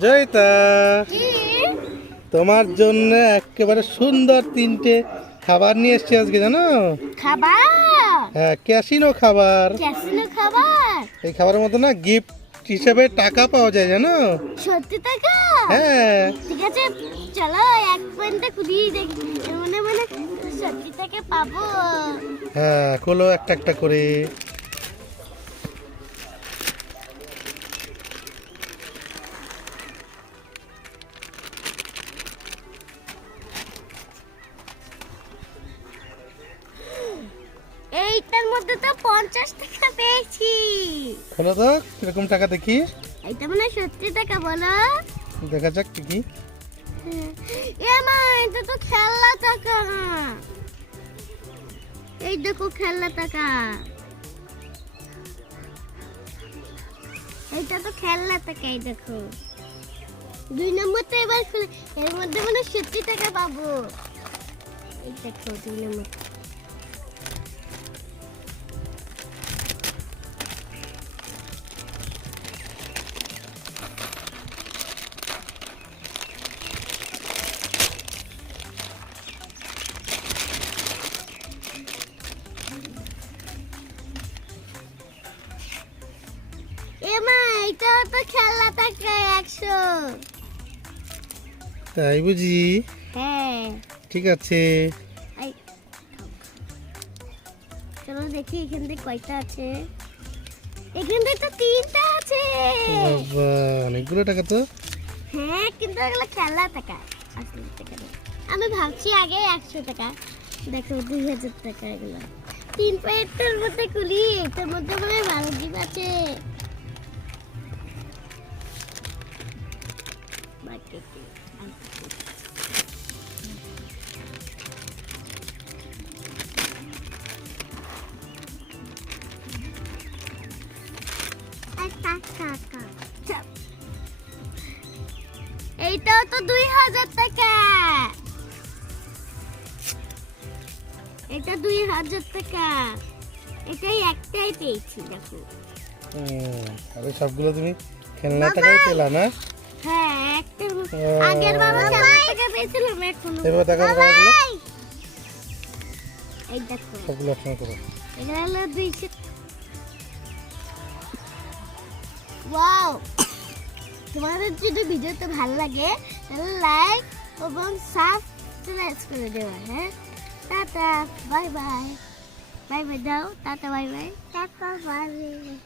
জয়িতা তোমার জন্য একেবারে সুন্দর তিনটে খাবার নিয়ে এসছি আজকে জানো? খাবার? হ্যাঁ ক্যাসিনো খাবার। ক্যাসিনো খাবার? এই খাবারের মতো না গিফট হিসেবে টাকা পাওয়া যায় জানো? সত্যি টাকা? হ্যাঁ। ঠিক আছে চলো এক পয়েন্টটা দেখি। মানে মানে সত্যি টাকা পাবো। হ্যাঁ খোলো একটা একটা করে। এইটার মধ্যে তো পঞ্চাশ টাকা পেয়েছি। খোলো তো কীরকম টাকা দেখি এইটা মানে সত্যি টাকা বলো। দেখা যাক কি এ মা এটা তো খেলনা টাকা। এই দেখো খেলনা টাকা। এইটা তো খেলনা টাকা এই দেখো। দুই নম্বরটা এবার খুলে এর মধ্যে মানে সত্যি টাকা পাবো। এই দেখো দুই নম্বর। মা এইটা তো খেলনা টাকা একশো। তাই বুঝি? হ্যাঁ। ঠিক আছে। চলো দেখি এখান থেকে কয়টা আছে। এখান থেকে তো তিনটা আছে। বাবা অনেকগুলো টাকা তো। হ্যাঁ কিন্তু এগুলো খেলা টাকা আসলে টাকা আমি ভাবছি আগে একশো টাকা। দেখো দুই হাজার টাকা এগুলো। তিন প্যাকেটের মধ্যে খুলি এটার মধ্যে মনে হয় ভালো জিপ আছে। এইটাও তো দুই হাজার টাকা। এটা দুই হাজার টাকা। এটাই একটাই পেয়েছি দেখো। হুম, আরে সবগুলো তুমি খেলনা টাকাই পেলা না? হ্যাঁ। আগের বার খেলার টাকা পেয়েছিলাম এখন। এবার দেখাবো টাকাগুলো এই দেখো। সবগুলো একসঙ্গে করো। এটা হলো দুইশো ওয়াও! তোমাদের যদি ভিডিওটা ভালো লাগে তাহলে লাইক এবং সাবস্ক্রাইব করে দেওয়া হ্যাঁ? Tata bye bye. Bye bye দাও tata bye bye. Tata bye bye.